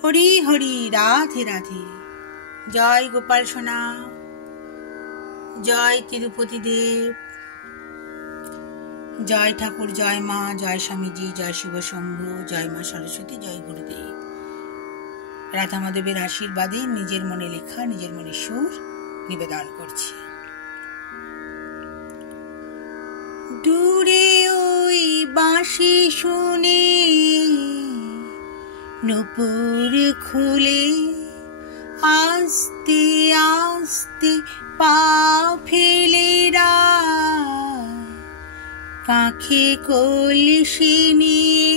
হরি হরি, রাধে রাধে। জয় গোপাল সোনা, জয় তিরুপতি দেব, জয় ঠাকুর, জয় মা, জয় স্বামীজি, জয় শিব শম্ভু, জয় মা সরস্বতী, জয় গুরুদেব। রাধা মাধবের আশীর্বাদে নিজের মনে লেখা, নিজের মনে সুর নিবেদন করছি। দূরে ওই বাঁশি শুনে নূপুর খুলে আস্তে আস্তে পা ফেলে কাঁখে কলসি নিয়ে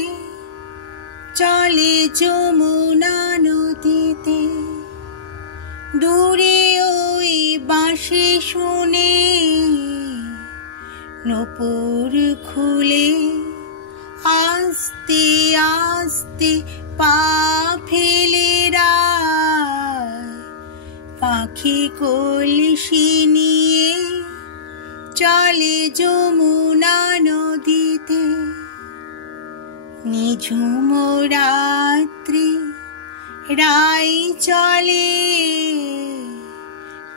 চলে যমুনা নদীতে। দূরে ওই বাঁশি শুনে নূপুর খুলে আস্তে আস্তে পা ফেলে কাঁখে কলসি নিয়ে চলে যমুনা নদীতে। নিঝুম রাত্রি রাই চলে,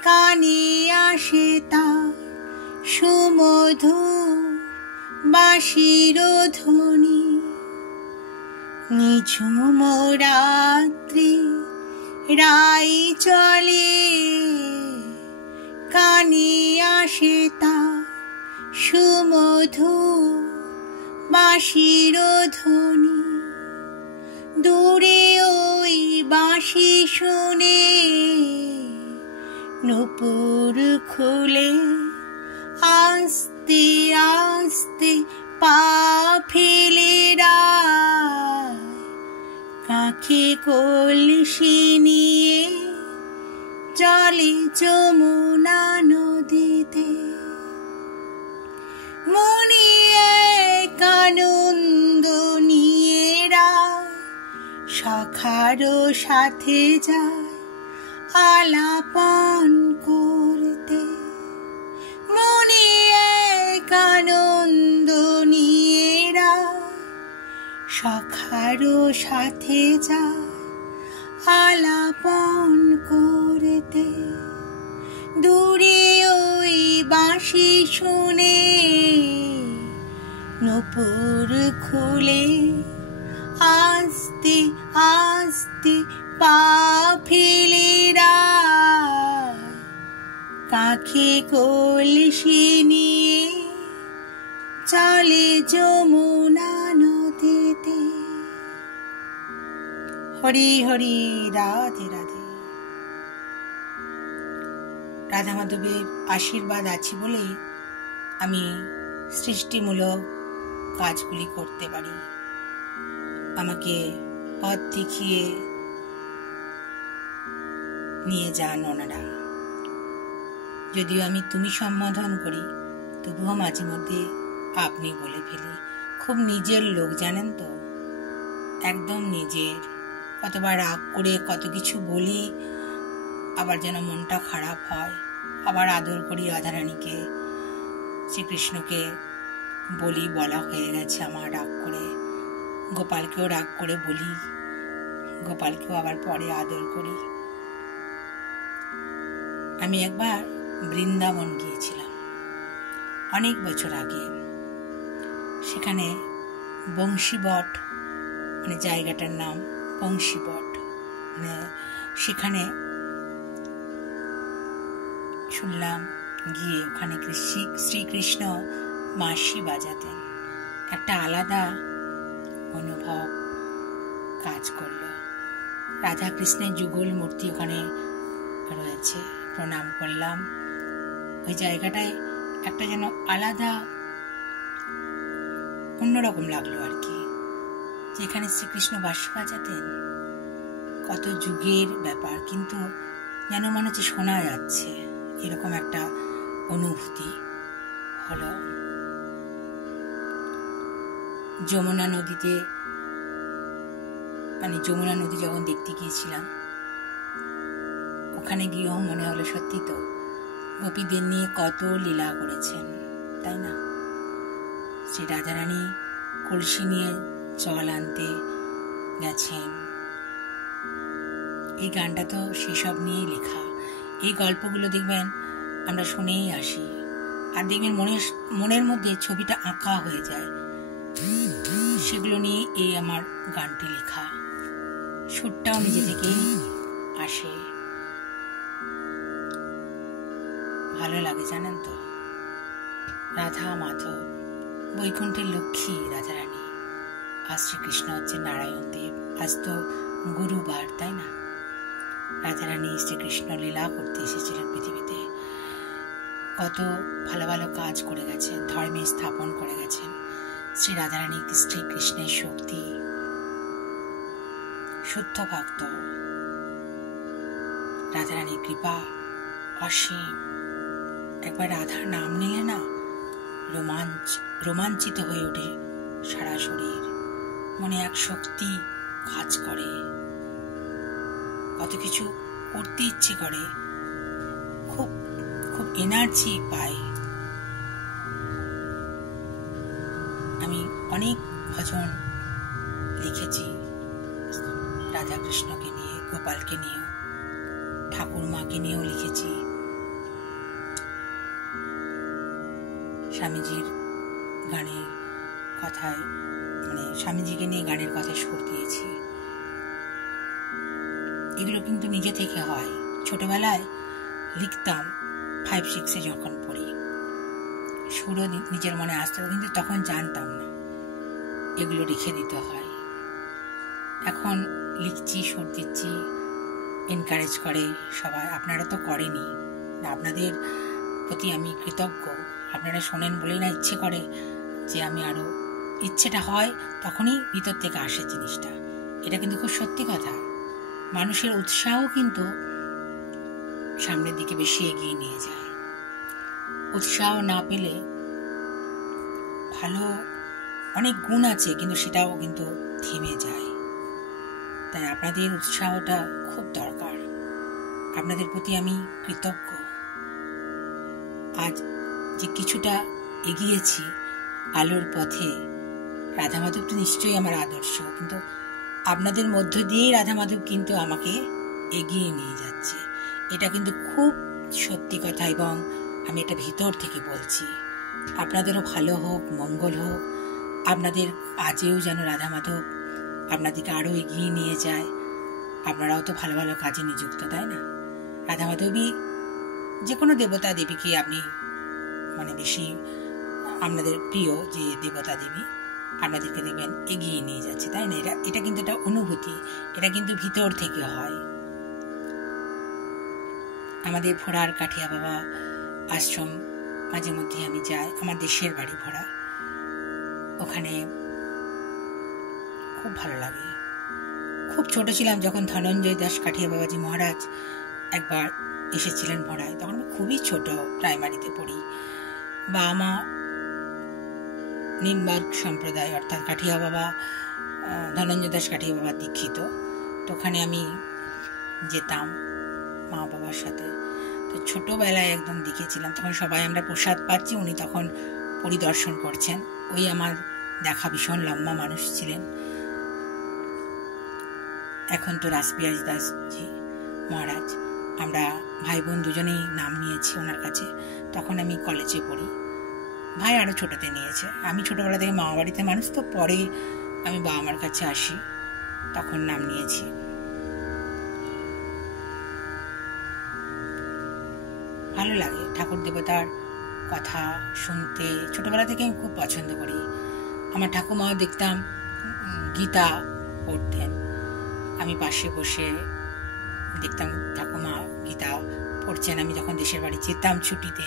কানে আসে তার সুমধুর বাঁশির ধ্বনি। নিঝুম রাত্রি রাই চলে, কানে আসে তার সুমধুর বাঁশির ধ্বনি। দূরে ওই বাঁশি শুনে নূপুর খুলে আস্তে আস্তে পা ফেলে কাঁখে কলসি নিয়ে চলে যমুনা নদীতে। মনে এক আনন্দ নিয়ে সখার সাথে যায় আলাপন করতে। মনে এক আনন্দ নিয়ে সখার সাথে যায় আলাপন করতে। দূরে ওই বাঁশি শুনে নূপুর খুলে আস্তে আস্তে পা ফেলে কাঁখে কলসি নিয়ে চলে যমুনা নদীতে। হরি হরি, রাধে রাধে। রাধা মাধবের আশীর্বাদ আছে বলেই আমি সৃষ্টিমূলক কাজগুলি করতে পারি। আমাকে পথ দেখিয়ে নিয়ে যান ওনারা। যদিও আমি তুমি সম্বোধন করি, তবুও মাঝে মধ্যে আপনি বলে ফেলি। খুব নিজের লোক, জানেন তো, একদম নিজের। কতবার রাগ করে কত কিছু বলি, আবার যেন মনটা খারাপ হয়। আবার আদর করি রাধারানীকে, শ্রীকৃষ্ণকে বলি, বলা হয়ে গেছে আমার রাগ করে। গোপালকেও রাগ করে বলি, গোপালকেও আবার পরে আদর করি। আমি একবার বৃন্দাবন গিয়েছিলাম অনেক বছর আগে। সেখানে বংশীবট, মানে জায়গাটার নাম বংশীবট, মানে সেখানে শুনলাম গিয়ে ওখানে শ্রীকৃষ্ণ বাঁশি বাজাতেন। একটা আলাদা অনুভব কাজ করলো। রাধা কৃষ্ণের যুগল মূর্তি ওখানে রয়েছে, প্রণাম করলাম। ওই জায়গাটায় একটা যেন আলাদা অন্যরকম লাগলো আর কি, যেখানে শ্রীকৃষ্ণ বাঁশি বাজাতেন। কত যুগের ব্যাপার, কিন্তু যেন মনে হচ্ছে শোনা যাচ্ছে, এরকম একটা অনুভূতি হলো। যমুনা নদীতে, মানে যমুনা নদী যখন দেখতে গিয়েছিলাম, ওখানে গিয়েও মনে হলো সত্যি তো গোপীদের নিয়ে কত লীলা করেছেন, তাই না? শ্রী রাধারানী কলসি নিয়ে জল আনতে গেছেন, এই গানটা তো সেসব নিয়েই লেখা। এই গল্পগুলো দেখবেন আমরা শুনেই আসি, আর দেখবেন মনের মধ্যে ছবিটা আঁকা হয়ে যায়। সেগুলো নিয়ে এই আমার গানটি লেখা। সুরটাও নিজে থেকেই আসে, ভালো লাগে জানেন তো। রাধা মাধব, বৈকুণ্ঠের লক্ষ্মী রাধারানী, আজ শ্রীকৃষ্ণ হচ্ছে নারায়ণ দেব। আজ তো গুরুবার, তাই না? রাধারানী শ্রীকৃষ্ণ লীলা করতে এসেছিলেন পৃথিবীতে। কত ভালো ভালো কাজ করে গেছেন, ধর্মে স্থাপন করে গেছেন। শ্রী রাধারানী শ্রীকৃষ্ণের শক্তি, শুদ্ধ ভক্ত, রাধারানীর কৃপা অসীম। একবার রাধার নাম নিলে না রোমাঞ্চিত হয়ে ওঠে সারা শরীর, মনে এক শক্তি কাজ করে, কত কিছু করতে ইচ্ছে করে, খুব খুব এনার্জি পাই। আমি অনেক ভজন লিখেছি রাধা কৃষ্ণকে নিয়ে, গোপালকে নিয়েও, ঠাকুরমাকে নিয়েও লিখেছি। স্বামীজির গানের কথায়, মানে স্বামীজিকে নিয়ে গানের কথায় সুর দিয়েছি। এগুলো কিন্তু নিজে থেকে হয়। ছোটবেলায় লিখতাম 5-6 যখন পড়ি, সুরও নিজের মনে আসতো, কিন্তু তখন জানতাম না এগুলো লিখে দিতে হয়। এখন লিখছি, সুর দিচ্ছি, এনকারেজ করে সবাই। আপনারা তো করেনি, আপনাদের প্রতি আমি কৃতজ্ঞ। আপনারা শোনেন বলেই না ইচ্ছে করে যে আমি আরো, ইচ্ছেটা হয় তখনই ভিতর থেকে আসে জিনিসটা। এটা কিন্তু খুব সত্যি কথা। মানুষের উৎসাহ কিন্তু সামনের দিকে বেশি এগিয়ে নিয়ে যায়। উৎসাহ না পেলে, ভালো অনেক গুণ আছে কিন্তু সেটাও কিন্তু থেমে যায়। তাই আপনাদের উৎসাহটা খুব দরকার। আপনাদের প্রতি আমি কৃতজ্ঞ। আজ যে কিছুটা এগিয়েছি আলোর পথে, রাধা মাধব তো নিশ্চয়ই আমার আদর্শ, কিন্তু আপনাদের মধ্য দিয়েই রাধা মাধব কিন্তু আমাকে এগিয়ে নিয়ে যাচ্ছে। এটা কিন্তু খুব সত্যি কথা, এবং আমি এটা ভিতর থেকে বলছি। আপনাদেরও ভালো হোক, মঙ্গল হোক। আপনাদের আজেও যেন রাধা মাধব আপনাদেরকে আরো এগিয়ে নিয়ে যায়। আপনারাও তো ভালো ভালো কাজে নিযুক্ত, তাই না? রাধা মাধবী, যে কোনো দেবতা দেবীকে আপনি মানে বেশি আপনাদের প্রিয় যে দেবতা দেবী, আপনাদেরকে দেখবেন এগিয়ে নিয়ে যাচ্ছে, তাই না? এটা কিন্তু একটা অনুভূতি, এটা কিন্তু ভিতর থেকে হয়। আমাদের ভোড়ার কাঠিয়া বাবা আশ্রম মাঝে মধ্যে আমি যাই, আমার দেশের বাড়ি ভোড়া। ওখানে খুব ভালো লাগে। খুব ছোট ছিলাম যখন ধনঞ্জয় দাস কাঠিয়া বাবাজি মহারাজ একবার এসেছিলেন ভোড়ায়, তখন আমি খুবই ছোট, প্রাইমারিতে পড়ি। বাবা মা নিমবার্গ সম্প্রদায়, অর্থাৎ কাঠিয়া বাবা, ধনঞ্জয় দাস কাঠিয়া বাবা দীক্ষিত। তো ওখানে আমি যেতাম মা বাবার সাথে। তো ছোটবেলায় একদম দেখেছিলাম, তখন সবাই আমরা প্রসাদ পাচ্ছি, উনি তখন পরিদর্শন করছেন। ওই আমার দেখা, ভীষণ লম্বা মানুষ ছিলেন। এখন তো রাসবিহারী দাসজি মহারাজ, আমরা ভাই বোন দুজনেই নাম নিয়েছি ওনার কাছে। তখন আমি কলেজে পড়ি, ভাই আরো ছোটতে নিয়েছে। আমি ছোটবেলা থেকে মামা বাড়িতে মানুষ, তো পরে আমি বাবা মার কাছে আসি, তখন নাম নিয়েছি। ভালো লাগে ঠাকুর দেবতার কথা শুনতে, ছোটবেলা থেকে আমি খুব পছন্দ করি। আমার ঠাকুমাও দেখতাম গীতা পড়তেন, আমি পাশে বসে দেখতাম ঠাকুমা গীতা পড়ছেন। আমি যখন দেশের বাড়ি যেতাম ছুটিতে,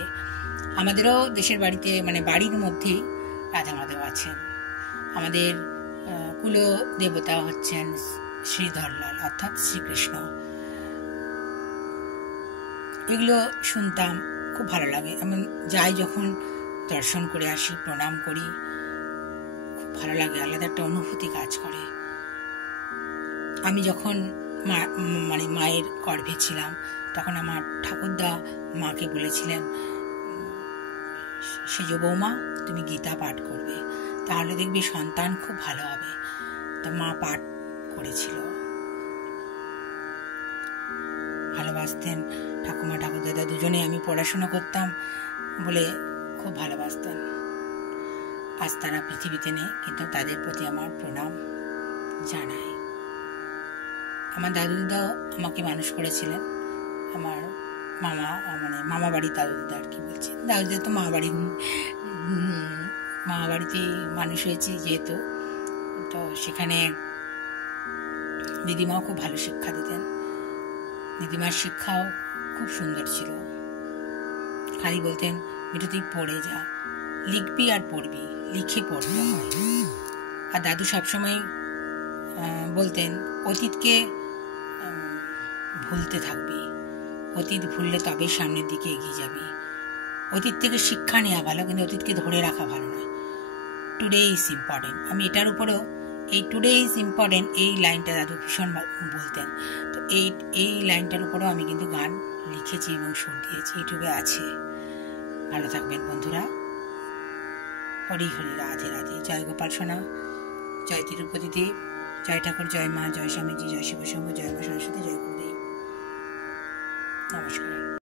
আমাদেরও দেশের বাড়িতে মানে বাড়ির মধ্যেই রাধা মাধব আছেন। আমাদের কুল দেবতা হচ্ছেন শ্রীধরলাল, অর্থাৎ শ্রীকৃষ্ণ। এগুলো শুনতাম, খুব ভালো লাগে। আমি যাই যখন দর্শন করে আসি, প্রণাম করি, খুব ভালো লাগে, আলাদা একটা অনুভূতি কাজ করে। আমি যখন মানে মায়ের গর্ভে ছিলাম, তখন আমার ঠাকুরদা মাকে বলেছিলেন, সেজ বৌমা তুমি গীতা পাঠ করবে, তাহলে দেখবি সন্তান খুব ভালো হবে। তো মা পাঠ করেছিল। ভালোবাসতেন। ঠাকুমা ঠাকুরদাদা দুজনেই আমি পড়াশোনা করতাম বলে খুব ভালোবাসতেন। আজ তারা পৃথিবীতে নেই, কিন্তু তাদের প্রতি আমার প্রণাম জানাই। আমার দাদু দিদাও আমাকে মানুষ করেছিলেন। আমার মামা বাড়ি দাদু দিদা আর কি বলছি, দাদু দিদা তো মামা বাড়িতেই মানুষ হয়েছি যেহেতু, তো সেখানে দিদিমাও খুব ভালো শিক্ষা দিতেন। দিদিমার শিক্ষাও খুব সুন্দর ছিল। খালি বলতেন, মিঠু তুই পড়ে যা, লিখবি আর পড়বি, লিখে পড়তে হয়। আর দাদু সবসময় বলতেন, অতীতকে ভুলতে থাকবি, অতীত ভুললে তবে সামনের দিকে এগিয়ে যাবি। অতীত থেকে শিক্ষা নেওয়া ভালো, কিন্তু অতীতকে ধরে রাখা ভালো নয়। Today is important. আমি এটার উপরেও এই টুডে ইজ ইম্পর্টেন্ট এই লাইনটা দাদু ভীষণ বলতেন। তো এই লাইনটার উপরেও আমি কিন্তু গান লিখেছি এবং সুর দিয়েছি, ইউটিউবে আছে। ভালো থাকবেন বন্ধুরা। হরি হরি, রাধে রাধে। জয় গোপাল সোনা, জয় তিরুপতি দেব, জয় ঠাকুর, জয় মা, জয় স্বামীজি, জয় শিবশম্ভু, জয় মা সরস্বতী, জয় গুরুদেব। নমস্কার।